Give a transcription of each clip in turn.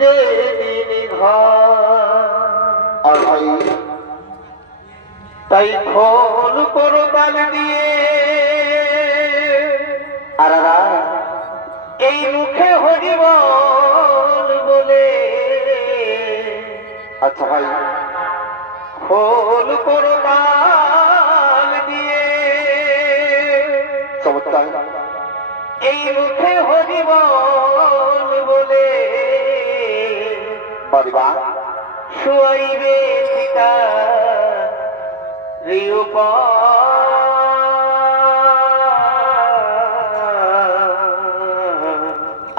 যেদিন আর ভাই তাই খোল করো তাল দিয়ে আর এই মুখে হরিবল বলে। আচ্ছা ভাই খোল করো তাল দিয়ে চমৎকার এই মুখে হরিবল বলে বাবা শুয়াইবে সীতা রিউপা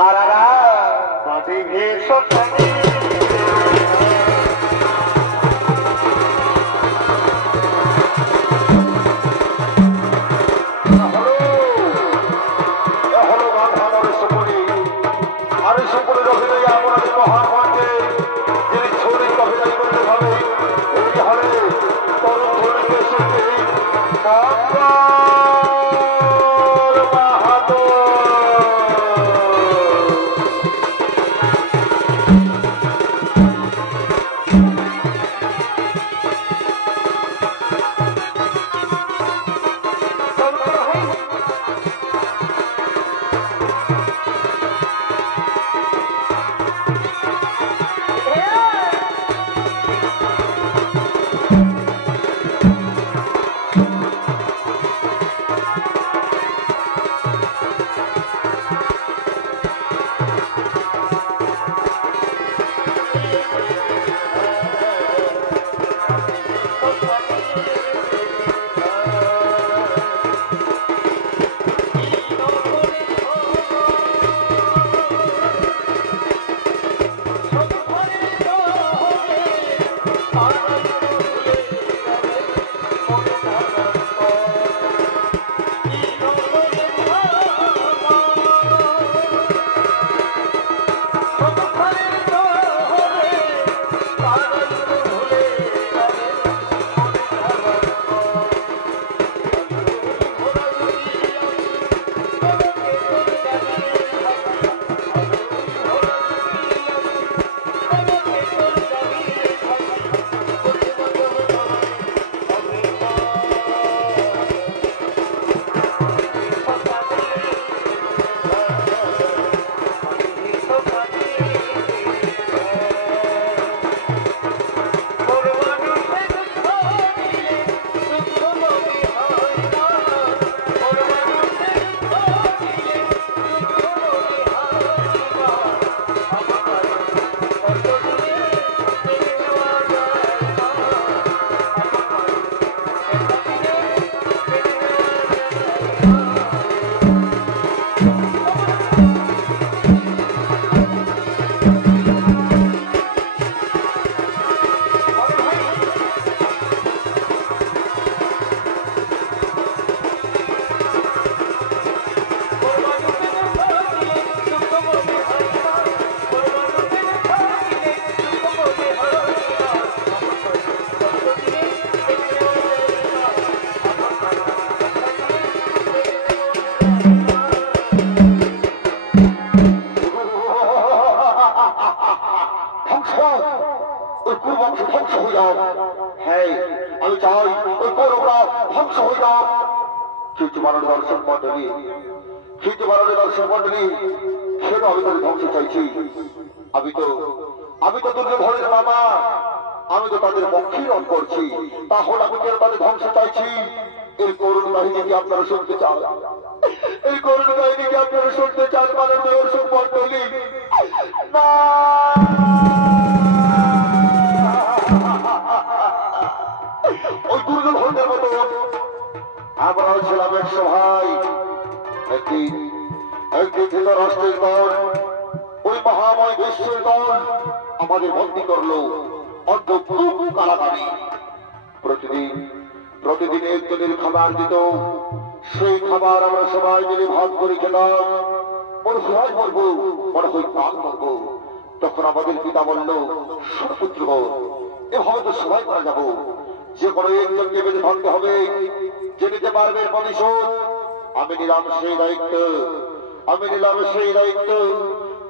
আরারা বাদে ভেষজ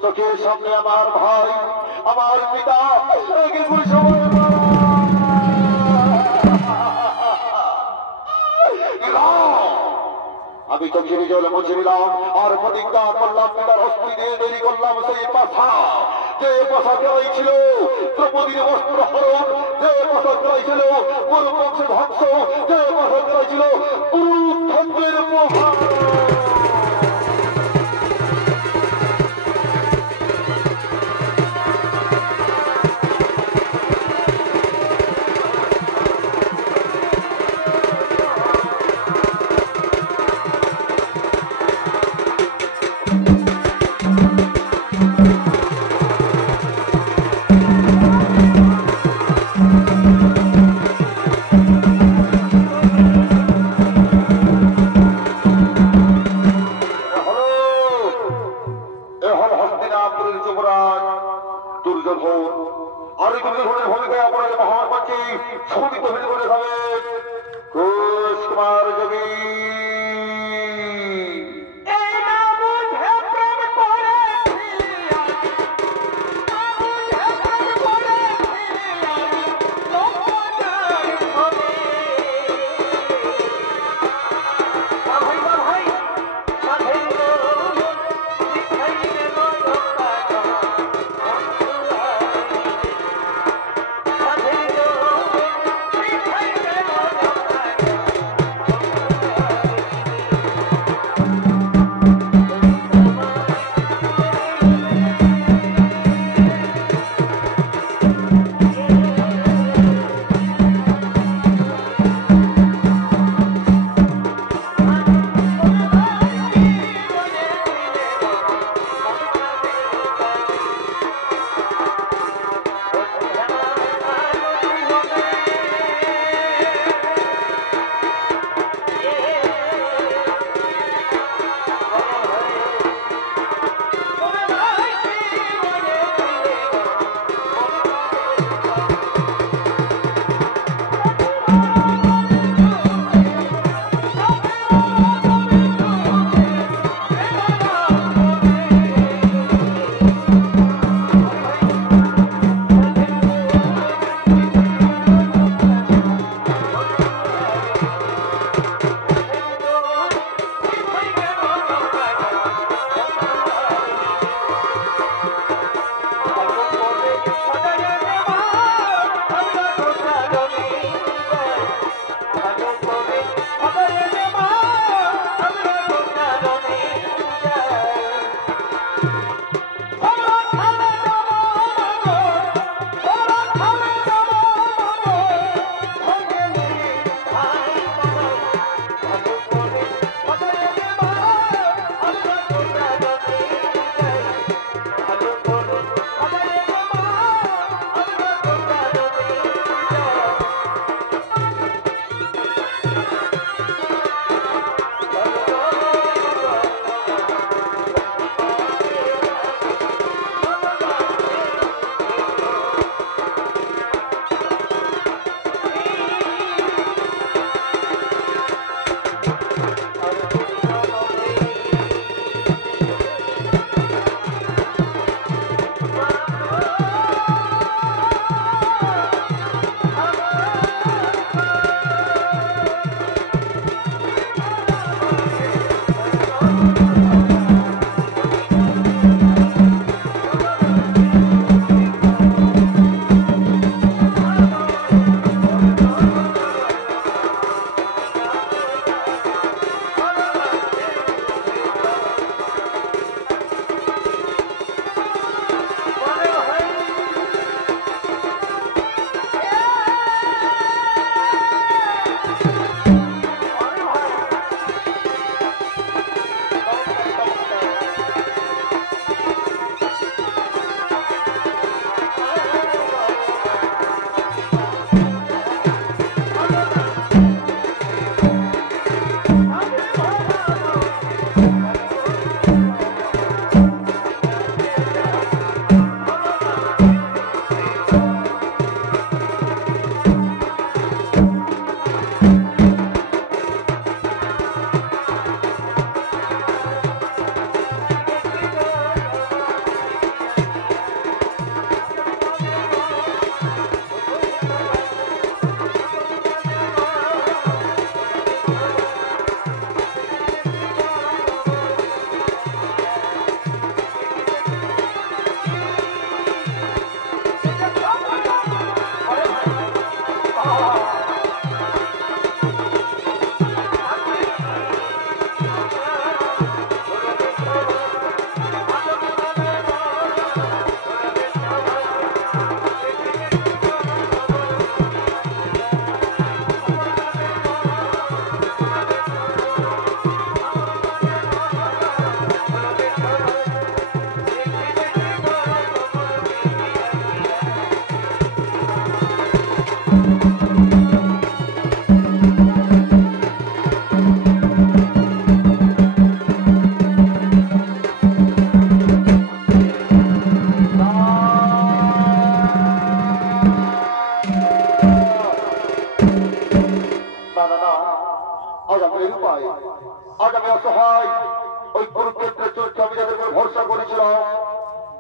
চোখের সামনে আমার ভাই আমার পিতা আমি চোখের জল মুছে নিলাম আর প্রতিজ্ঞা করলাম পিতার হস্তি দিয়ে তৈরি করলাম সেই পাশা যে পাশা দেওয়াই ছিল দ্রৌপদীর বস্ত্র হরণ যে পাশা দেওয়াই ছিল পুরো বংশের ধ্বংস যে পাশা দেওয়াই ছিল কুরুক্ষেত্রের প্রভাব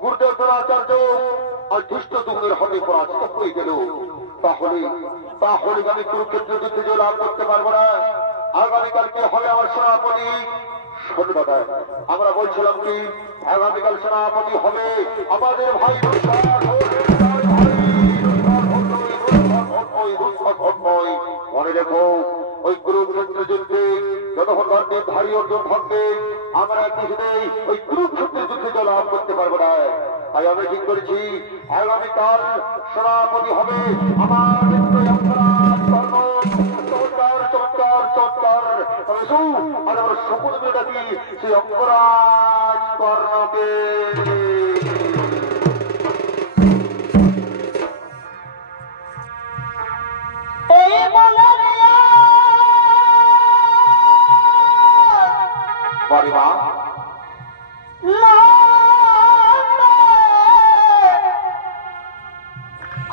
গুরুদেব দ্রোণাচার্য আর দুষ্ট দুগ্নের হাতে পরাজিত হয়ে গেল। তাহলে আমি কুরুক্ষেত্র যুদ্ধে জয় লাভ করতে পারবো না। আগামীকাল কি হবে আমার সেনাপতি? শোনো দাদা, আমরা বলছিলাম কি আগামীকাল সেনাপতি হবে আমাদের ভাই মনে রেখো, ওই কুরুক্ষেত্র যুদ্ধে যতক্ষণ গর্বের ভারী অর্জন থাকবে আমরা কিছুতেই ওই কুরুক্ষেত্রের যুদ্ধে জয় লাভ করতে পারবো না। তাই আমি ঠিক করেছি আগামীকাল সেনাপতি হবে আমার শপথ করে ডাকি সেই অঙ্গরাজ কর্ণকে। বাড়িমা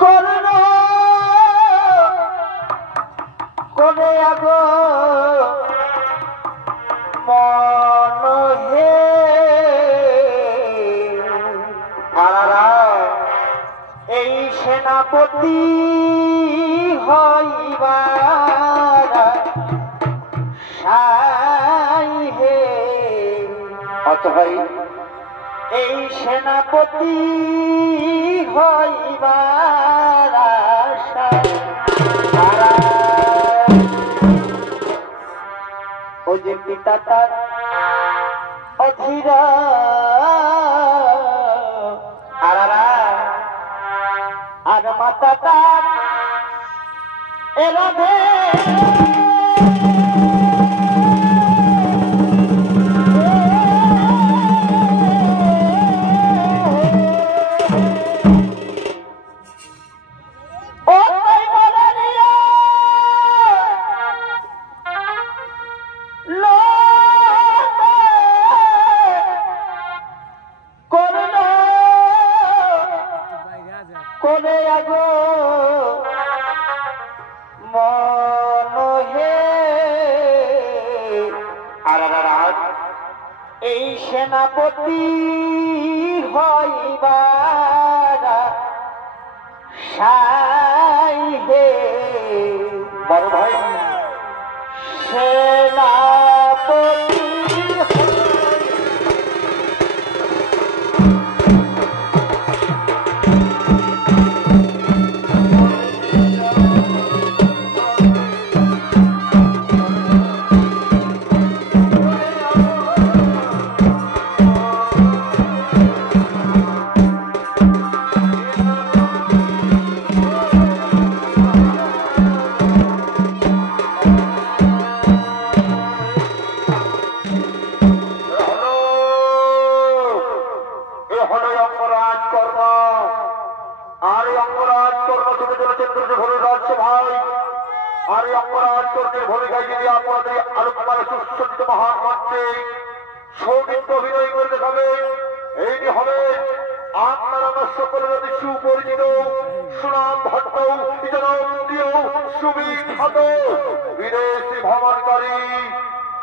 কর্ণ করে আগো মন হে এই সেনাপতি হইবার সাই হে ভাই এই সেনাপতি হইবার আশায় ও যে পিতা তার অধীরা আর মাতা তার এরাধে করে আগো মন হে এই সেনাপতি হইবার সাই হে বড় ভাই সেনাপতি ভূমিকায় যদি আপনাদের আলোকমালা সুসজ্জিত মহান মঞ্চে সৌমিত্র অভিনয় করে দেখাবে, এইটি হবে আপনার আমার সকলের অতি সুপরিচিত সুনাম ভট্ট জনপ্রিয় সুবিখ্যাত বিদেশি ভ্রমণকারী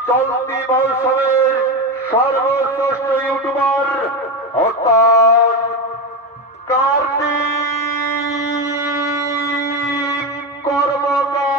চলতি মৌসুমের সর্বশ্রেষ্ঠ ইউটিউবার অর্থাৎ কার্তিক কর্মকার।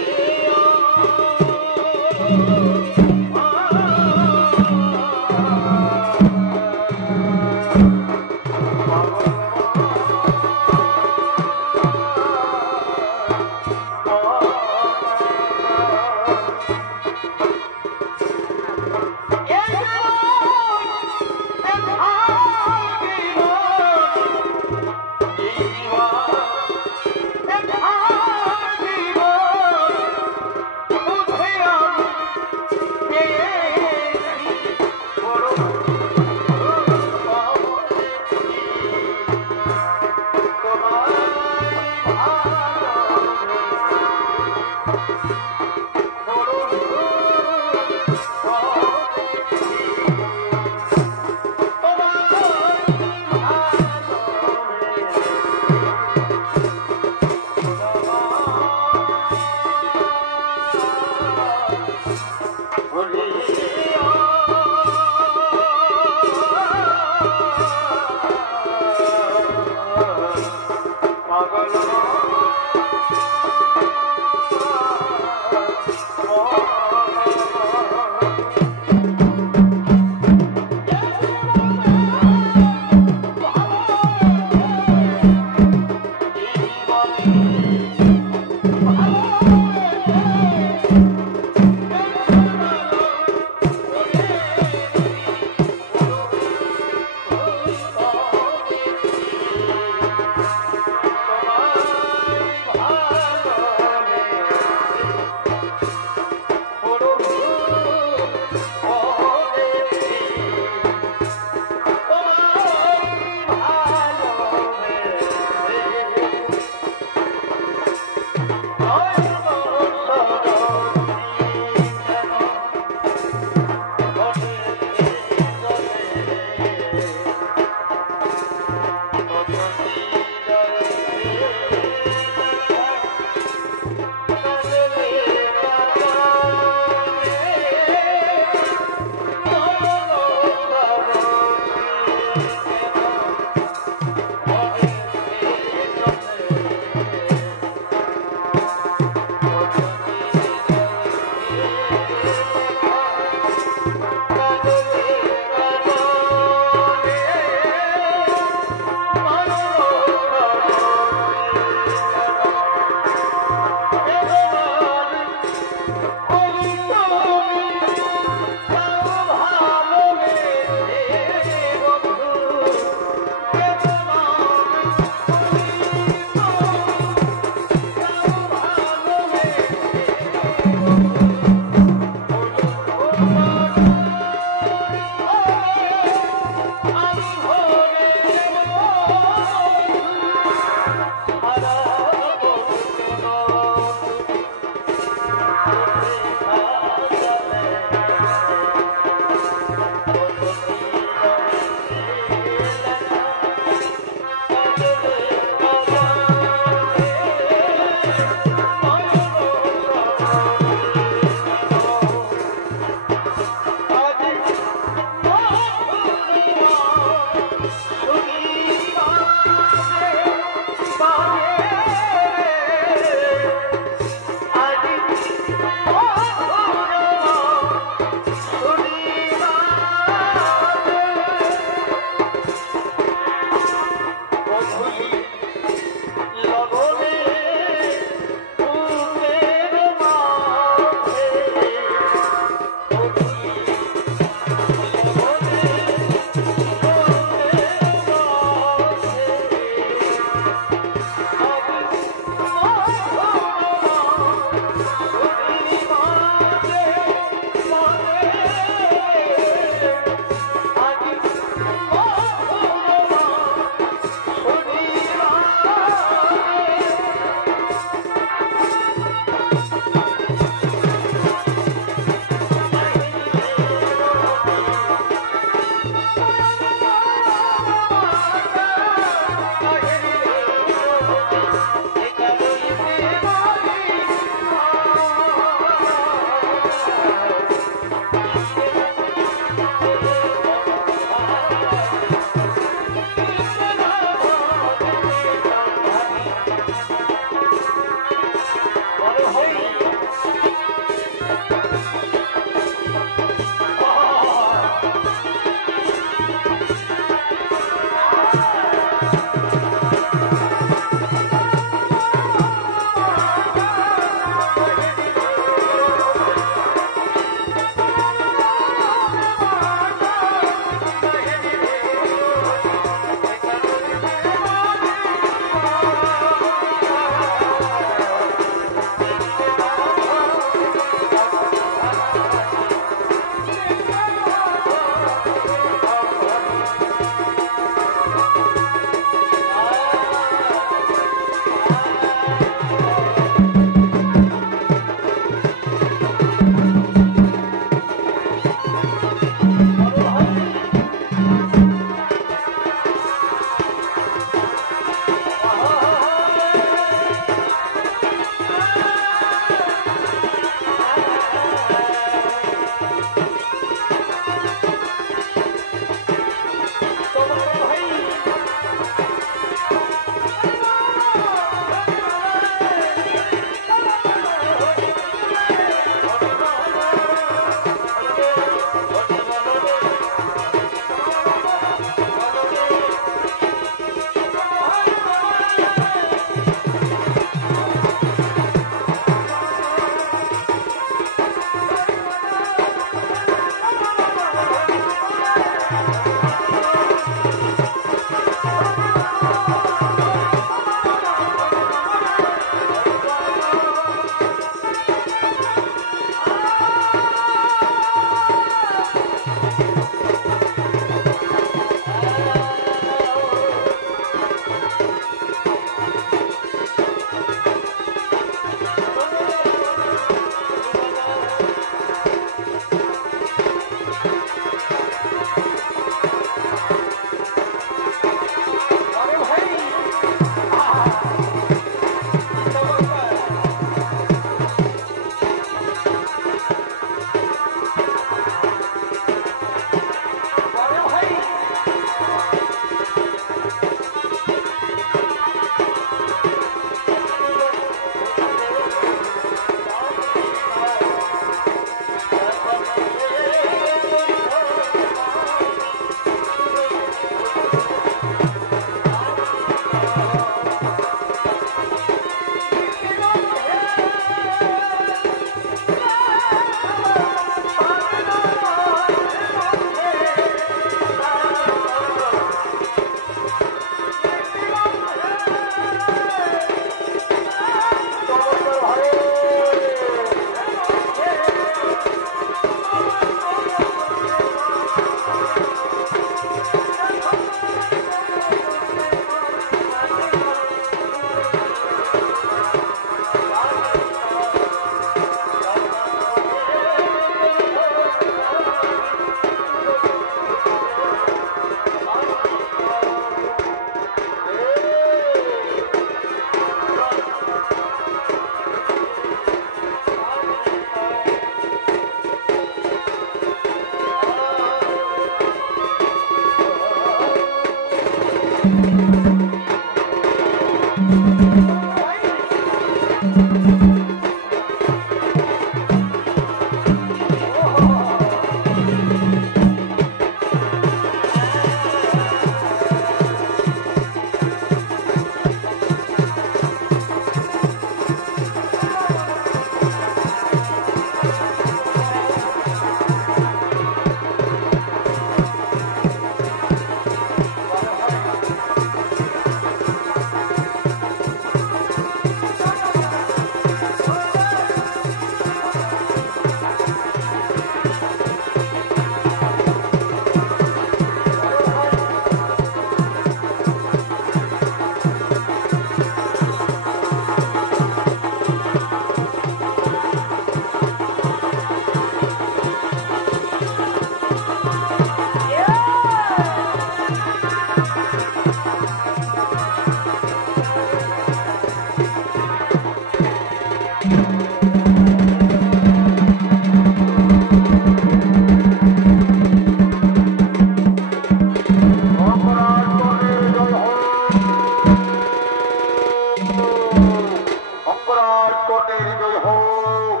অঙ্গরাজ কর্ণের জয় হোক,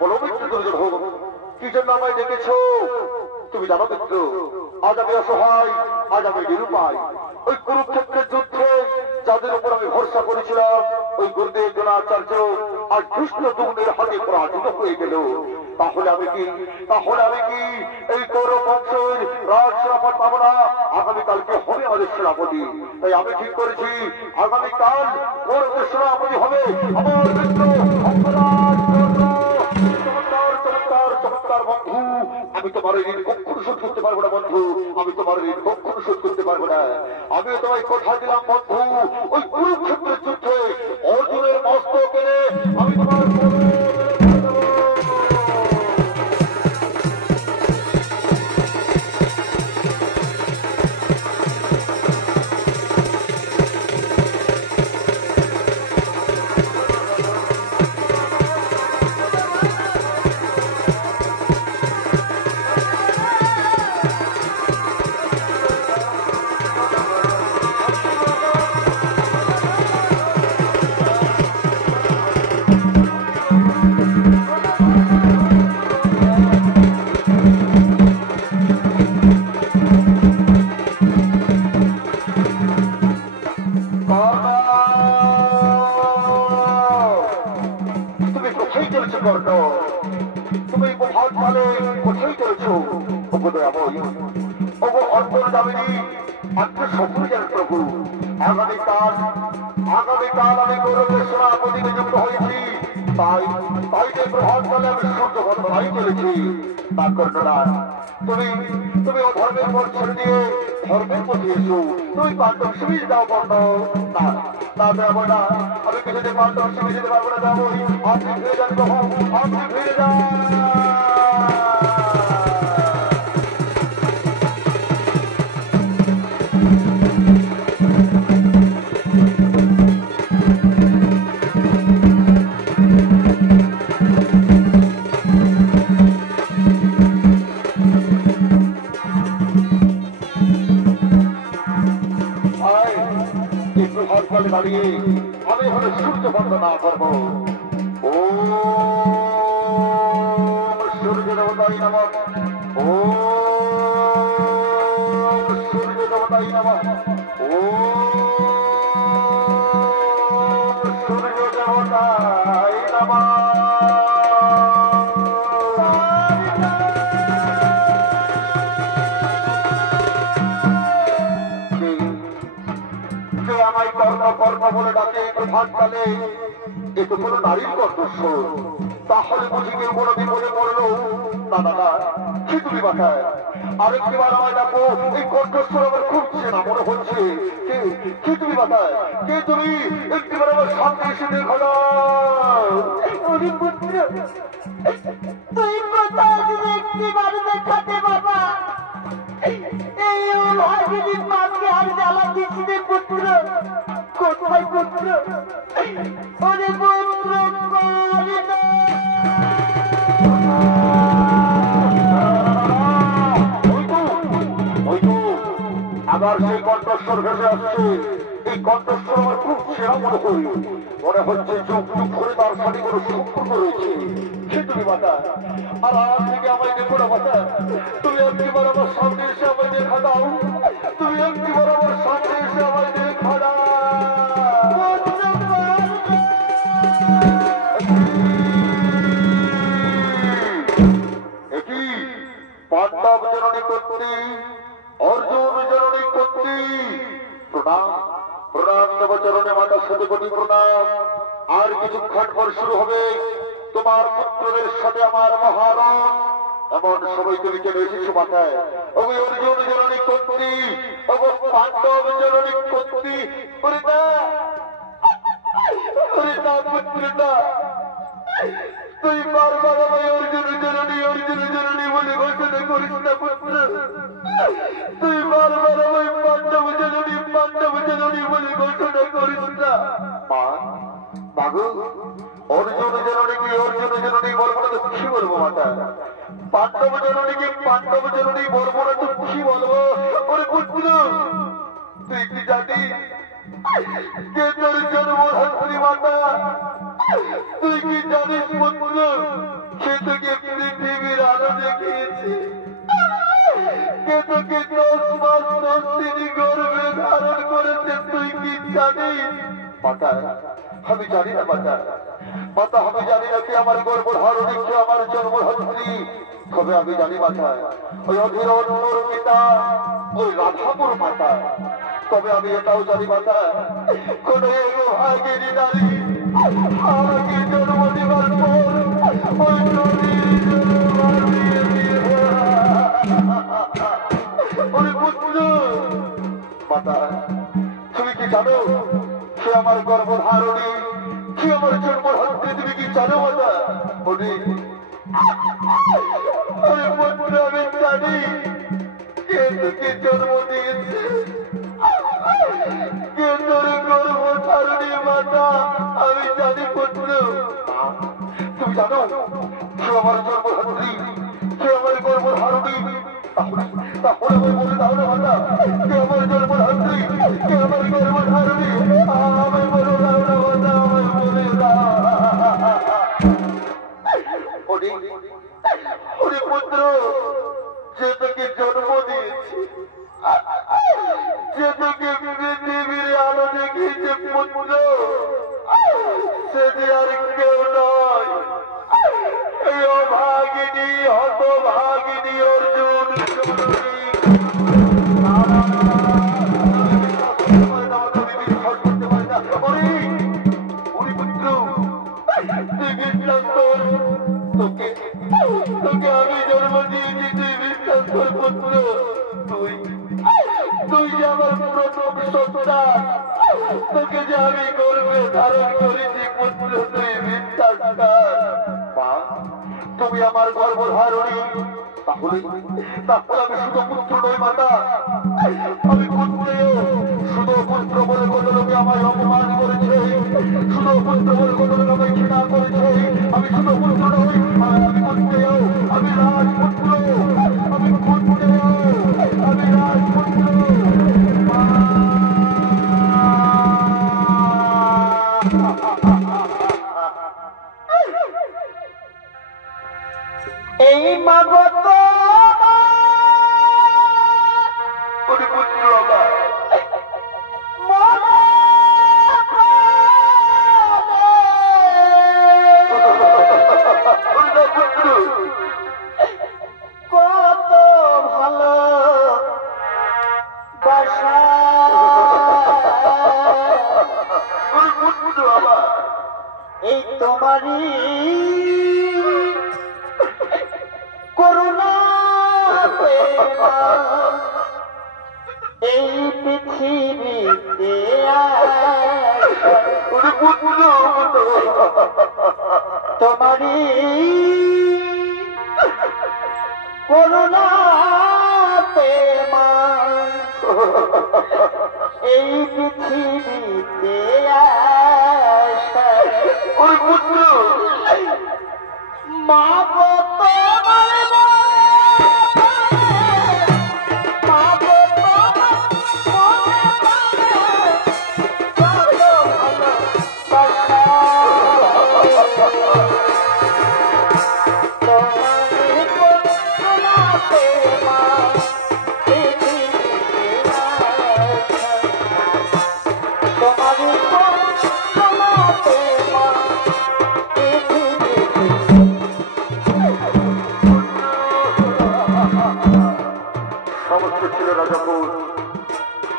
বলো মিত্র দুর্জন হোক। কি জন্য আমায় ডেকেছ তুমি জানো মিত্র? আজ আমি অসহায়, আজ আমি নিরুপায়। ওই কুরুক্ষেত্রের যুদ্ধে যাদের উপর আমি ভরসা করেছিলাম, ওই গুরুদেব দ্রোণাচার্য আজ কৃষ্ণ দুগ্নের হাতে পরাজিত হয়ে গেল। তাহলে আমি কি এই কৌরব বংশের রাজ সেনাপতি পাবো না? আগামীকালকে হবে আমাদের সেনাপতি। তাই আমি ঠিক করেছি আগামীকাল কৌরবের সেনাপতি হবে আমার মিত্র অঙ্গরাজ কর্ণ। চমৎকার বন্ধু, আমি তোমার ঋণ কখনো শোধ করতে পারবো না বন্ধু, আমি তোমার ঋণ কখনো শোধ করতে পারবো না। আমিও তোমায় কথা দিলাম বন্ধু, ওই কুরুক্ষেত্রের যুদ্ধে অর্জুনের মস্তক এনে আমি তোমার আগামীকাল আমি গৌরবের সেনাপতি নিযুক্ত হয়েছি। তাই যে প্রভাবকালে আমি সূর্য বন্দনাই চলেছি। তা কর্ণরা, তুমি অধর্মের পথ ছেড়ে দিয়ে ধর্মের পথে এসো। তুমি পাণ্ডব শিবির যাও কর্ণ। না যাবো না, আমি কিছুদিন পাণ্ডব শিবির যেতে পারবো না। যাবোই, আপনি ফিরে যান প্রভু, আপনি ফিরে যান। দাঁড়িয়ে আমি হলে সূর্য বন্দনা করবো। ও সূর্য দেবতাই নমঃ, ও সূর্য দেবতাই নমঃ, ও সূর্য দেবতাই নমঃ। কর্ম বলে ডাকে প্রভাতকালে, এ তো কোনো নারীর কণ্ঠস্বর। তাহলে বুঝি কেউ কোনো বিপদে পড়লো? না, কি তুমি বাঁচায় আরেকটিবার আমায় ডাকো। এই কণ্ঠস্বর আমার খুব চেনা মনে হচ্ছে। কি তুমি বাঁচায়? কে তুমি? একটিবার আমার সামনে এসে দেখো না। পুত্র, তুই কোথায় একটিবার দেখাতে বাবা? এই ভাগিনী মাকে আর জ্বালা দিচ্ছি রে পুত্র। কোথায় পুত্র? ওরে পুত্র আবার সেই কণ্ঠস্বর ভেসে আসছে। এই কণ্ঠস্বর আমার খুব সেরা মনে করি। মনে হচ্ছে যুগ যুগ ধরে তার সাথে কোনো সম্পর্ক রয়েছে। সে তুমি বাতা, আর আজ থেকে আমায় দেখো না বাতা। তুমি একটিবার আমার সামনে এসে আমায় দেখা দাও। তুমি একটিবার আমার সামনে এসে আমায় দেখা দাও। এটি পাণ্ডব জননী কর্ত্রী, অর্জুন জননী কর্ত্রী। প্রণাম দেবচরণে মাতার সাথে কোটি প্রণাম। আর কিছুক্ষণ পর শুরু হবে তোমার পুত্রদের সাথে আমার মহারণ। এমন সময় তুমি চলে এসেছো মাথায়। ওই অর্জুন জননী কর্ত্রী, ওগো পাণ্ডব জননী কর্ত্রী। ওরে না পুত্রটা, তুই বারবার আমায় অর্জুন জননী বলে ঘোষণা করিস না পুত্র। তুই বারবার আমায় পাণ্ডব জননী বলে ঘোষণা করিস না। অর্জুন জননী বলবো না তো কি বলবো মাতা? পাণ্ডব জননী বলবো না তো কি বলবো? ওরে পুত্র, তুই কি জানিস কে তোর জন্মধাত্রী মাতা? তুই কি জানিস পুত্র, সে তোকে পৃথিবীর আলো দেখিয়েছে, কে তোকে 10 মাস 10 দিন গর্ভে ধারণ করেছে, তুই কি জানিস? মাতা, আমি জানি না মাতা, মাতা আমি জানি না কে আমার গর্ভধারণী, কে আমার জন্মধাত্রী। তবে আমি জানি মাতা, ওই অধীরন মোর পিতা, ওই রাধাপুর মাতা। তবে আমি এটাও জানি মাতা, কোন ভাগিনী নারী আমাকে জন্ম দেবার পর ওই নদীর ওই পুত্র। মাতা, তুমি কি জানো সে আমার গর্ভধারণী, সে আমার জন্মধাত্রী? তুমি কি জানো মাতা? বলি আরে পুত্র, আমি জানি কে তোকে জন্ম দিয়েছে, কে তোর গর্ভধারণী মাতা, আমি জানি পুত্র। তুমি জানো সে আমার জন্মধাত্রী, সে আমার গর্ভধারণী? তাহলে আমি বলে দাও না মাতা, কে আমার জন্মধাত্রী, কে আমার গর্ভধারণী? আমি বলে দাও না মাতা, আমি বলে দাও। ওরে পুত্র, যে তোকে জন্ম দিয়েছে, যে তোকে পৃথিবীর আলো দেখিয়েছে পুত্র, সে যে আর কেউ নয়, এই অভাগিনী হতভাগিনী অর্জুন। তোকে আমি জন্ম দিয়েছি, তুই বিশ্বাস কর পুত্র, তুই যে আমার প্রথম সন্তান, তোকে যে আমি গর্ভে ধারণ করেছি পুত্র, তুই বিশ্বাস কর। মা, তুমি আমার গর্ভধারণী, তাহলে আমি শুধু পুত্র নই মাতা, আমি পুত্রেও। শুধু পুত্র বলে কত লোকে আমায় অপমান করেছে, শুধু পুত্র বলে কত লোক আমায় ঘৃণা করেছে। আমি শুধু পুত্র নই, আমি পুত্রেও, আমি রাজপুত্র, আমি পুত্রেও, আমি রাজপুত্র। এই মাগত পুত্র আমার কত ভালো বাসা, এই তোমারই করুণা, এই পৃথিবীতে তোমারই করুণা এই পৃথিবীতে মা গো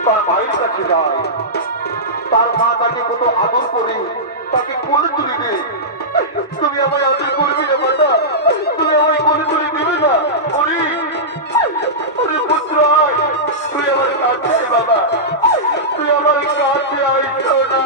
তার মায়ের কাছে যায়, তার মা তাকে কত আদর করে, তাকে কোলে তুলে দেয়। তুমি আমায় আদর করবি না মাতা? তুমি আমায় কোলে তুলে দিবে না? ওরে পুত্র, তুই আমার কাছে আয় বাবা, তুই আমার কাছে আয় সোনা।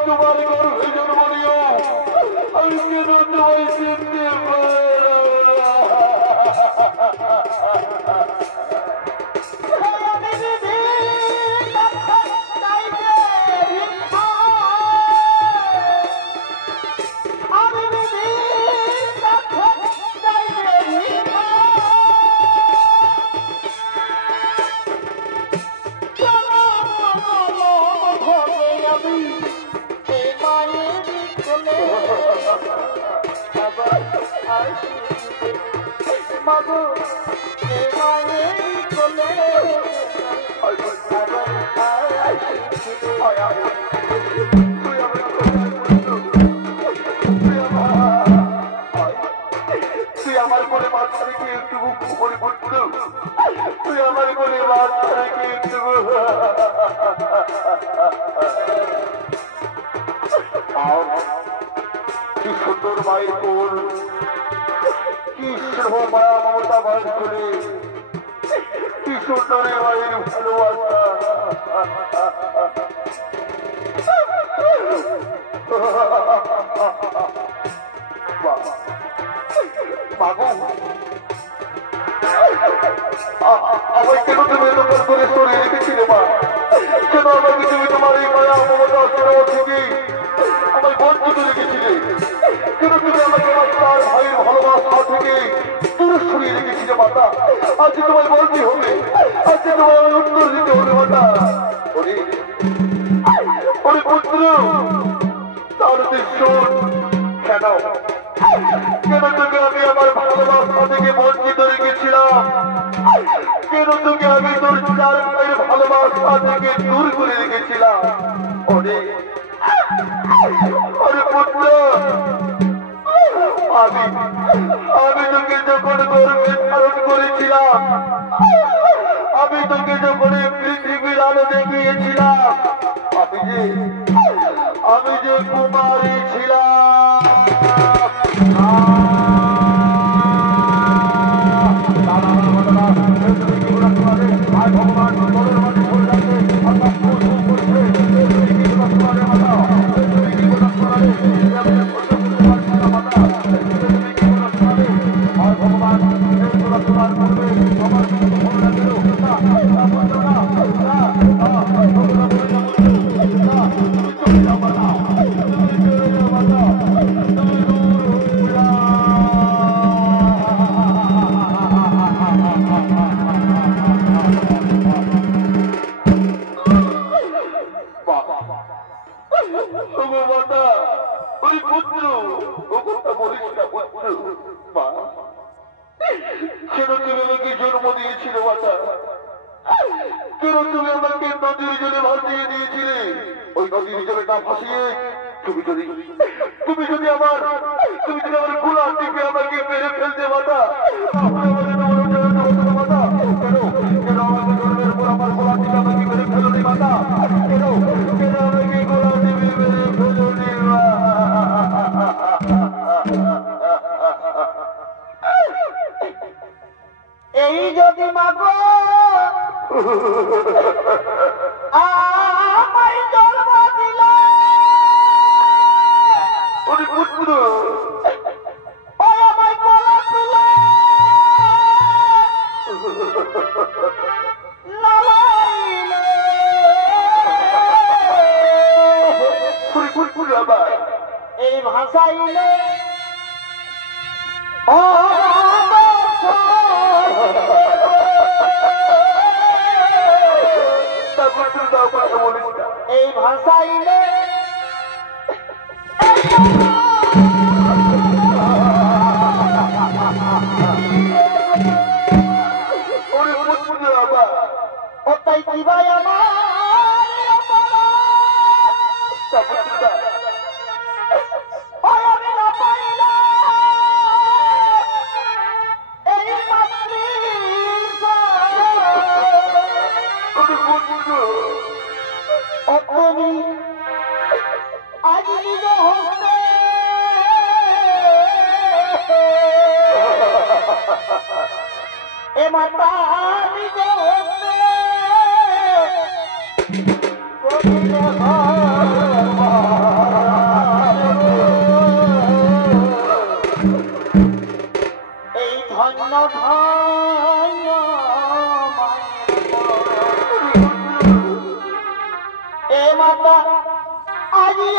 তোমার গর্ভে জন্ম নিও আমি কেন তোমায় চিনতে তুই আমার কোলে মাথা রেখে একটু উপরে পড়ছিল তুই আমার কোলে মাথা রেখে একটু কি সুন্দর মায়ের কোল কি স্নেহ মায়া মমতা ভাগ করে কি সুন্দর মায়ের ভালোবাসা আমায় কেন তুমি এরকম করে সরিয়ে রেখেছিলে মা কেন আমাকে তুমি তোমার এই মায়া মমতা স্নেহ থেকে আমায় বঞ্চিত রেখেছিলে কেন তুমি আমাকে তার ভাইয়ের ভালোবাসা থেকে দূরে সরিয়ে রেখেছিলে মাতা আজকে তোমায় বলতে হবে আজকে তোমায় আমি উত্তর দিতে হবে মাতা ওরে পুত্র তাহলে তুই শোন কেন কেন তোকে আমি আমার ভালোবাসা থেকে বঞ্চিত রেখেছিলাম কেন তোকে আমি তোর চার ভাইয়ের ভালোবাসা থেকে দূর করে রেখেছিলাম ওরে পুত্র আমি তোকে যখন গর্ভে ধারণ করেছিলাম আমি তোকে যখন পৃথিবীর আলো দেখিয়েছিলাম আমি যে কুমারী ছিলাম ভগবান জন্ম দিয়েছিল মাতা কেন তুমি আমাকে নদীর জলে ভাসিয়ে দিয়েছিলে ওই নদীর জলে না ভাসিয়ে তুমি যদি আমার গোলা টিপে আমাকে মেরে ফেলতে মাতা মাতা কেন আমাকে জন্মের পর আমার গোলা টিপে আমাকে মেরে ফেলনি মাতা কেন আমাকে গোলা টিপে মেরে ফেলনি এই যদি মাগো আমায় জন্ম দিল পুত্র ওই আমায় গলা তুল এই ভাষাইলে এই ভাষাইলে ওটাই কি ভাই আমার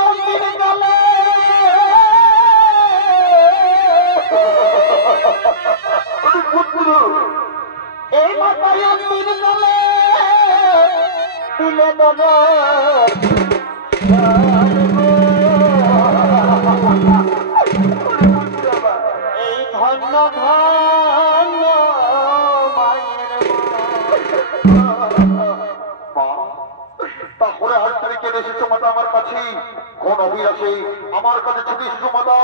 অন্তির গলে এই মাথায় অন্তির গলে তুলে দেব এই ধন্য ধন্য তারপরে আজ তুমি কেন এসেছো মাতা আমার কাছে? কোন অভিলাষে আমার কাছে ছুটে এসেছো মাতা?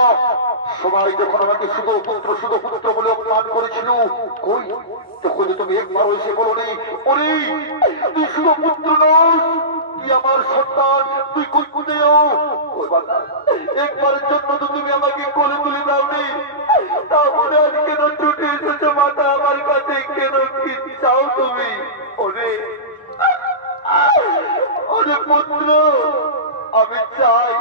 সবাই যখন আমাকে শুধু পুত্র বলে অপমান করেছিল, কই তখন তুমি একবারও এসে বলোনি ওরে তুই শুধু পুত্র নস, কি আমার সন্তান, তুই কই কুদেও? একবারের জন্য তো তুমি আমাকে কোলে তুলে দাওনি, তাহলে আজ কেন ছুটে এসেছো মাতা আমার কাছে? কেন কি চাও তুমি? ওরে ওরে পুত্র, আমি চাই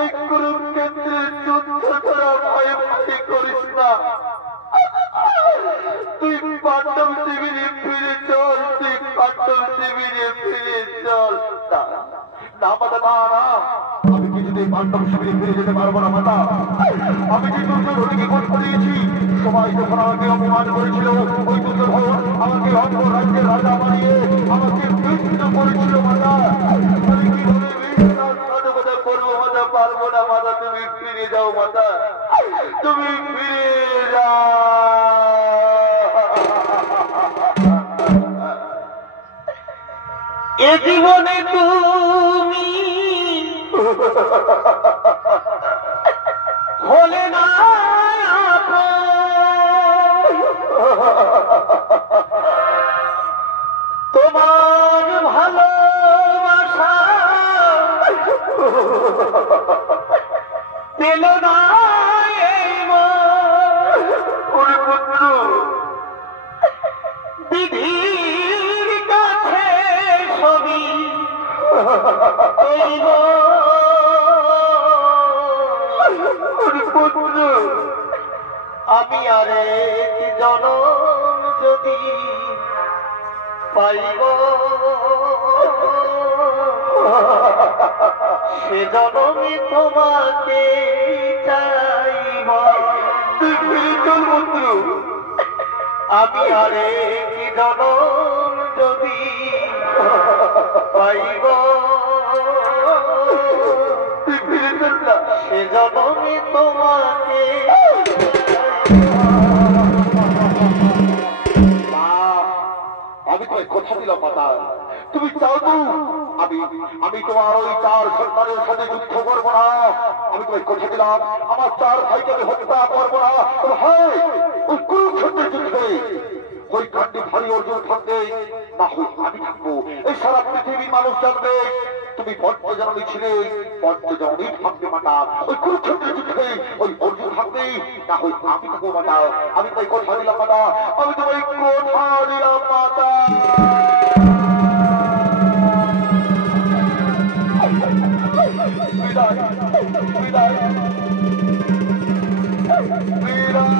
এই কুরুক্ষেত্রের যুদ্ধ তোরা ভয়ে ভয়ে করিস না। তুই পাণ্ডব শিবিরে ফিরে চল, তুই পাণ্ডব শিবিরে ফিরে চল। না মাতা, না না, আমি কিছুতেই পাণ্ডব শিবিরে ফিরে যেতে পারবো না মাতা। আমি যে দুর্যোধনকে কষ্ট দিয়েছি, সবাই যখন আমাকে অপমান করেছিল, ওই দুর্যোধন আমাকে অন্য রাজ্যের রাজা বানিয়ে আমাকে বিচ্ছিন্ন করেছিল মাতা। আমি কিভাবে বিশ্বাসঘাতকতা করবো মাতা? পারবো না মাতা, তুমি ফিরে যাও মাতা, তুমি ফিরে যাও। এ জীবনে তুমি হলে না তোমার ভালোবাসা পেল না এই পুত্র। বিধির কাছে ছবি পুত্র, আমি আরেক জনম যদি পাইব, সে জনমে তোমাকে চাইব। তুই ফিরে চল পুত্র, আমি আরেক জনম যদি পাইব, তুই ফিরে চল না, সে জনমে তোমাকে। আমি তোমায় কথা দিলাম মাতা, তুমি চাও তো আমি তোমার ওই 4 সন্তানের সাথে যুদ্ধ করবো না। আমি তোমায় কথা দিলাম আমার 4 ভাইকে আমি হত্যা করবো না। হ্যাঁ, ওই কুরুক্ষেত্রের যুদ্ধে ওই কাণ্ডে ভারী অর্জুন থাকবে, না হয় আমি থাকবো। এই সারা পৃথিবীর মানুষ জানবে তুমি পঞ্চজননী ছিলে, পঞ্চজননী থাকবে মাতা। ওই কুরুক্ষেত্রের যুদ্ধে ওই অর্জুন থাকবে, না হয় আমি থাকবো মাতা। আমি তোমায় কথা দিলাম মাতা, আমি তোমায় কথা দিলাম মাতা। বিদায় বিদায় বিদায়।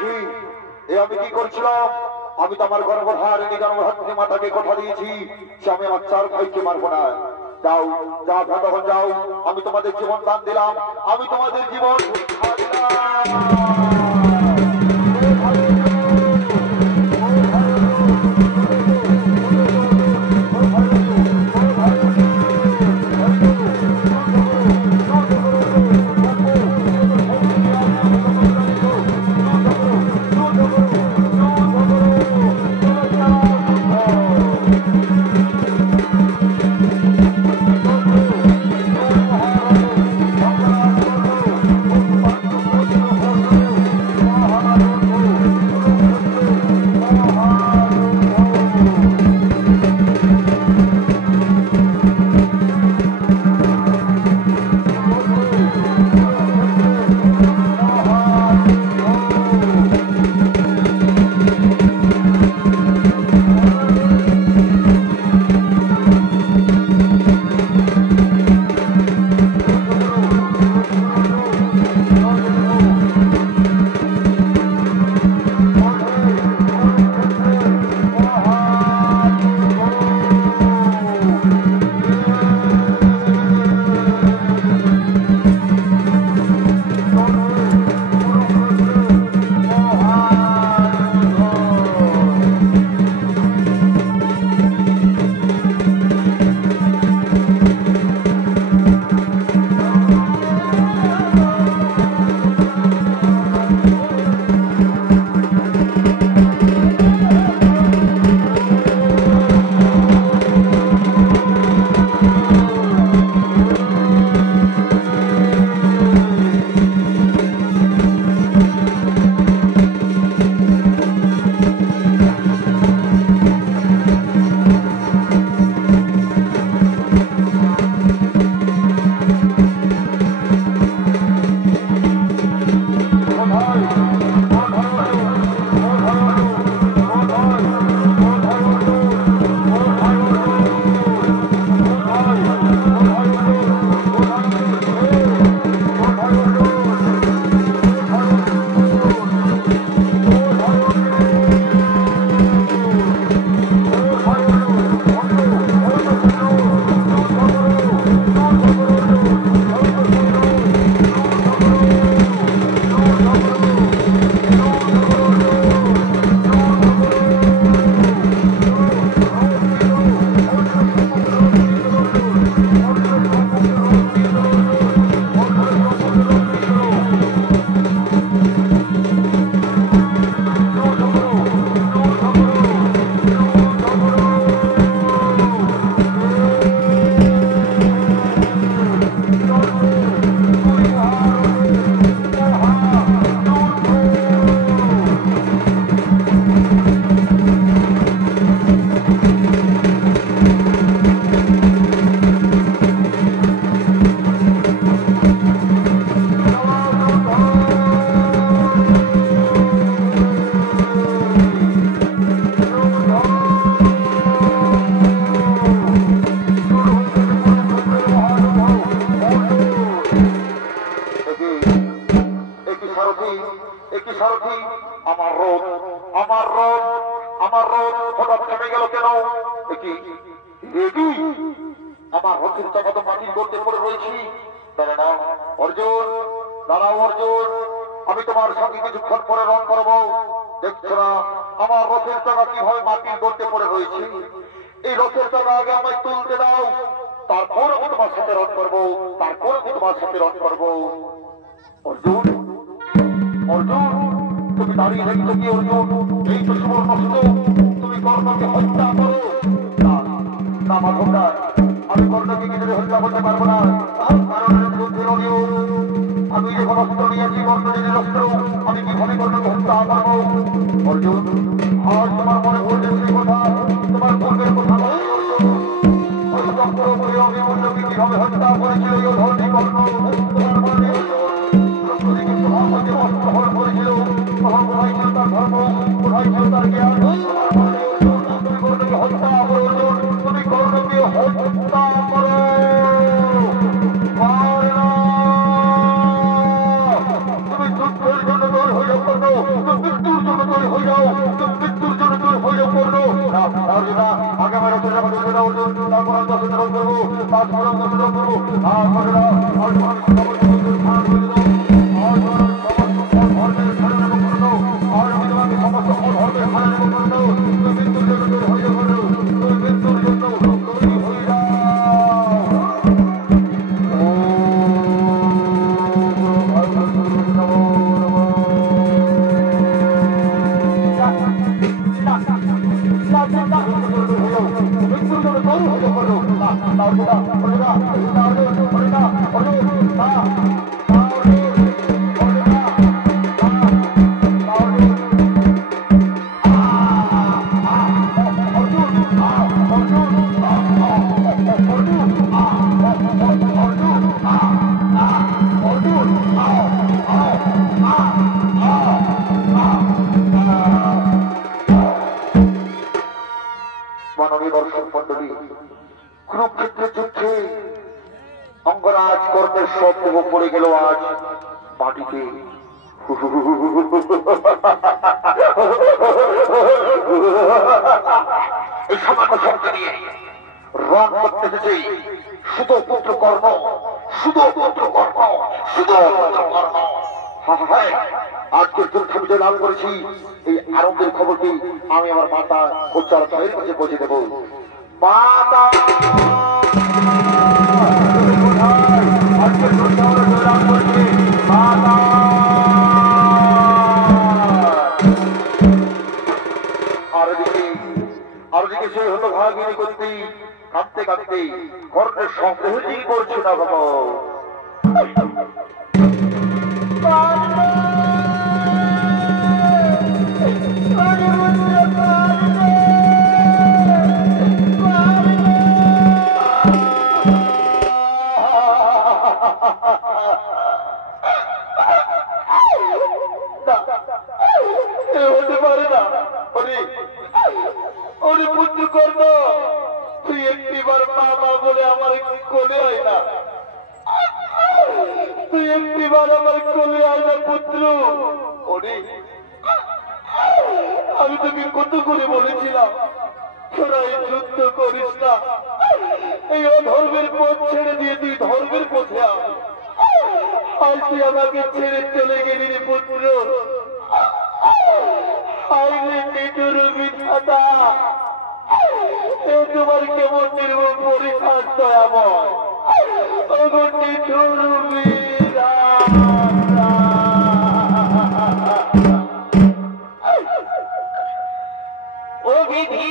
কি এ আমি কি করছিলাম? আমি তো আমার গর্ভধারিণী জন্মধাত্রী মাতাকে কথা দিয়েছি যে আমি আমার 4 ভাইকে মারবো না। যাও যাও তখন যাও, আমি তোমাদের জীবন দান দিলাম, আমি তোমাদের জীবন হঠাৎ থেমে গেল কেন? আমার রথের চাকা তো মাটির গর্তে পড়ে রয়েছি। দাঁড়া অর্জুন, দাঁড়াও অর্জুন, আমি তোমার সঙ্গে কিছুক্ষণ পরে রণ করবো। দেখছো না আমার রথের চাকা কিভাবে মাটির গর্তে পড়ে রয়েছে? এই রথের চাকা আগে আমায় তুলতে দাও, তারপর আমি তোমার সাথে রণ করবো, তারপর আমি তোমার সাথে রণ করবো। অর্জুন, অর্জুন, তুমি দাঁড়িয়ে দেখছো কি অর্জুন? এই তো সুবর্ণ সুযোগ, তুমি কর্ণকে হত্যা করো। না মাধবরা, আমি কর্ণকে কিছুতে হত্যা করতে পারবো না, কারণ আমি যখন অস্ত্র নিয়েছি, কর্ণ নিজের অস্ত্র, আমি কিভাবে কর্ণকে হত্যা করবো? অর্জুন, আজ তোমার মনে পড়ছে সেই কথা, তোমার পূর্বের কথা নয় অর্জুন। ওই চক্র করে অভিমন্যুকে কিভাবে হত্যা করেছিল এই ধরনী কর্ণ, তোমার মনে হরণ করেছিল। তখন কোথায় ছিল তার ধর্ম, কোথায় ছিল তার জ্ঞান? তুমি কর্ণকে হত্যা করো অর্জুন, তুমি কর্ণকে হত্যা করো। তুমি যুদ্ধের জন্য দল হয়ে কর্ণ, তুমি মৃত্যুর জন্য তুমি হয়ে করলো না আগামী রাতে যাবো তারপর আমি দশ করবো তারপর আমি দশ করবো কুরুক্ষেত্রের যুদ্ধে অঙ্গরাজ কর্ণের সব দেহ পড়ে গেল আজ মাটিতে। এই সামান্য শব্দ নিয়ে রণ করতে এসেছে শুধু পুত্র কর্ণ, শুধু পুত্র কর্ণ, শুধু পুত্র কর্ণ। আজকের যুদ্ধ বিজয় লাভ করেছি, এই আনন্দের খবরটি আমি আমার মাতা ও চার ভাইয়ের কাছে পৌঁছে দেব। মাতা আজকের যুদ্ধ বিজয় লাভ করেছি মাতা। আরদিকে সেই হতো ভাগিনী করতে কাঁদতে কাঁদতে কর্ণের সন্দেহই করছে না বাবা। হতে পারে না ওরে পুত্র কর্ণ, তুই একটিবার মা মা বলে আমার কোলে আয় না, তুই একটিবার আমার কোলে আয় না পুত্র। ওরে আমি তোকে কত করে বলেছিলাম তোরা এই যুদ্ধ করিস না, এই অধর্মের পথ ছেড়ে দিয়ে তুই ধর্মের পথে আয়। আজ তুই আমাকে ছেড়ে চলে গেলি রে পুত্র। তোমার কেমন নির্মম পরিহাস দয়াময় ও বিধি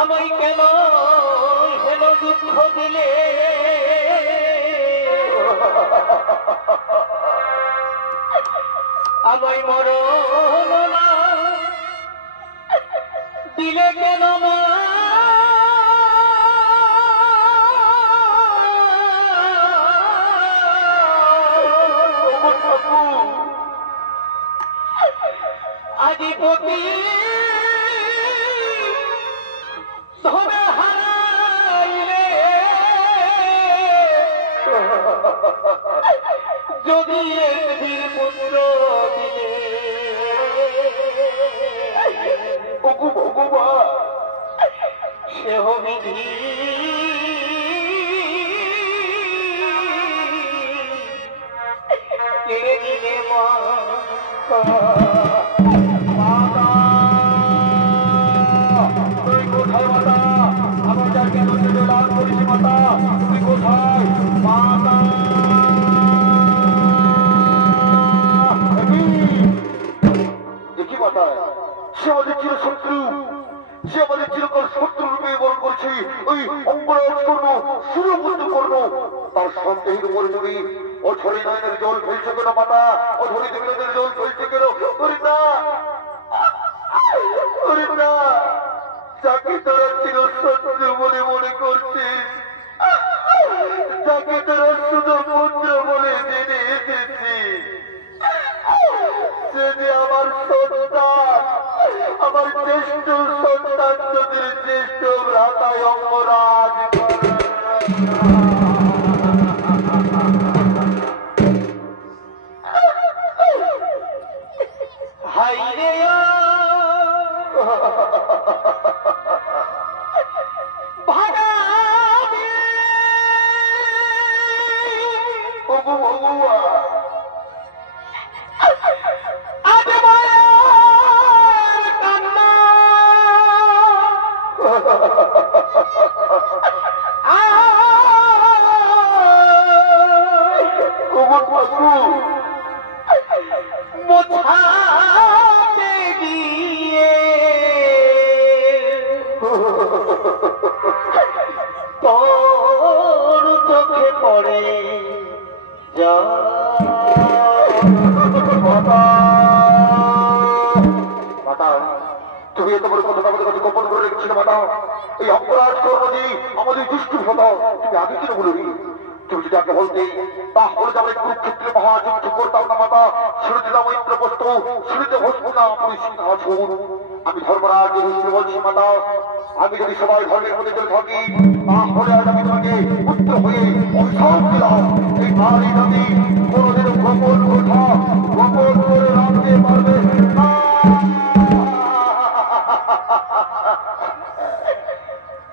আমায় কেন হেন দুঃখ দিলে, আমায় মরণ না দিলে কেন মা, আদিপতি ধরে হারাইলে যদি একদিন পুত্র দিলে, সেহ বিধি কেড়ে নিলে মা। সে আমাদের চির শত্রু, সে আমাদের চিরকাল শত্রু রূপে বরণ করছে। ওই অঙ্গরাজ কর্ণ, সুরপুত্র কর্ণ, তার সন্দেহের উপরে তুমি অঝরে নয়নের জল ফেলছে কেন মাতা, অঝরে দেবীদের জল ফেলছে কেন? করি না ওরে না, যাকে তোরা চিরশত্রু বলে মনে করছিস, যাকে তোরা শুধু পুত্র বলে জেনে এসেছিস, সে যে আমার সন্তান, আমার জ্যেষ্ঠ সন্তান, তোদের জ্যেষ্ঠ ভ্রাতা অঙ্গরাজ। হাইরে তোর চোখে পড়ে যা তুমি এত বড় কথা আমাদের কাছে গোপন করে রেখেছিল মাতা। এই অপরাধ কর্মী আমাদের দুষ্টু হতো, তুমি আগে কেন বলবি? তুমি যদি আগে বলতে তাহলে যে আমরা কুরুক্ষেত্রে মহাযুদ্ধ করতাম না মাতা। শুরুতে দাম ইন্দ্রপ্রস্থ, শুরুতে হস্তিনা সিংহাসন। আমি ধর্মরাজ বলছি মাতা, আমি যদি সবাই ধর্মের মধ্যে চলে থাকি তাহলে আজ আমি তোমাকে পুত্র হয়ে অভিশাপ দিলাম। এই নারী নদী কোনদিন গোপন কথা গোপন করে রাখতে পারবে না।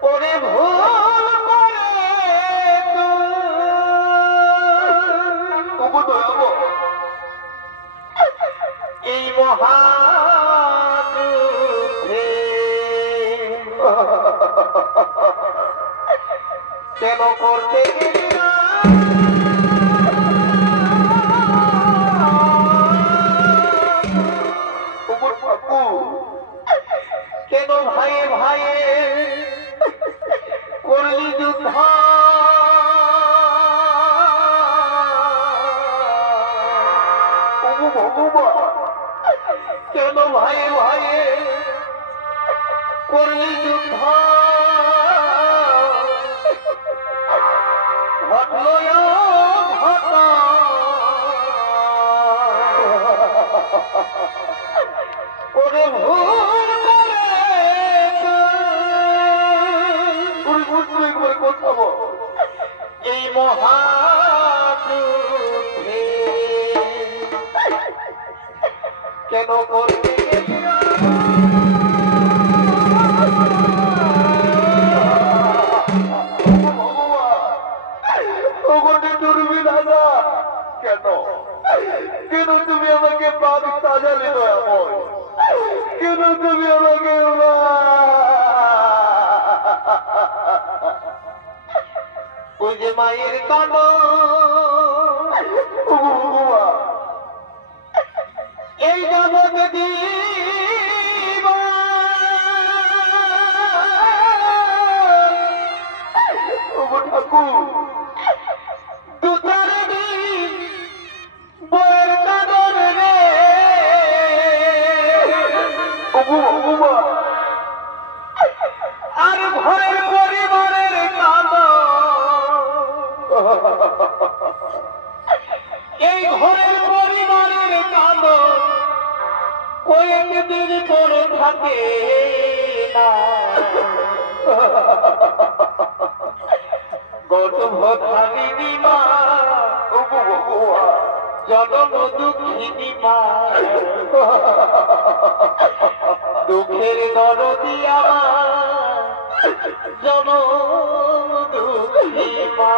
ওরে ভুল করে এই মহাযুদ্ধে কেন করতে গেলি না? কেন ভাইয়ে ভাইয়ে করলি যুদ্ধ? কেন ভাইয়ে ভাইয়ে করলি যুদ্ধ? ঘটল ঘটা ওরে ভুল করে এই মহাযুদ্ধে কেন করতে গেলি না? কেন কেন তুমি আমাকে পাপ সাজালে এমন? কেন তুমি আমাকে ওই যে মায়ের কান এই জগৎ দিব ঠাকুর দুটার দিন বইয়ের কাদর রে আর ঘরের পরিবারের কাদ এই ঘরের পরিবারের কাদ কয়েকদিন পরে থাকে না গর্ভধারিণী মা জনম দুঃখিনী মা দুঃখের দরদি আমার জনম দুঃখী মা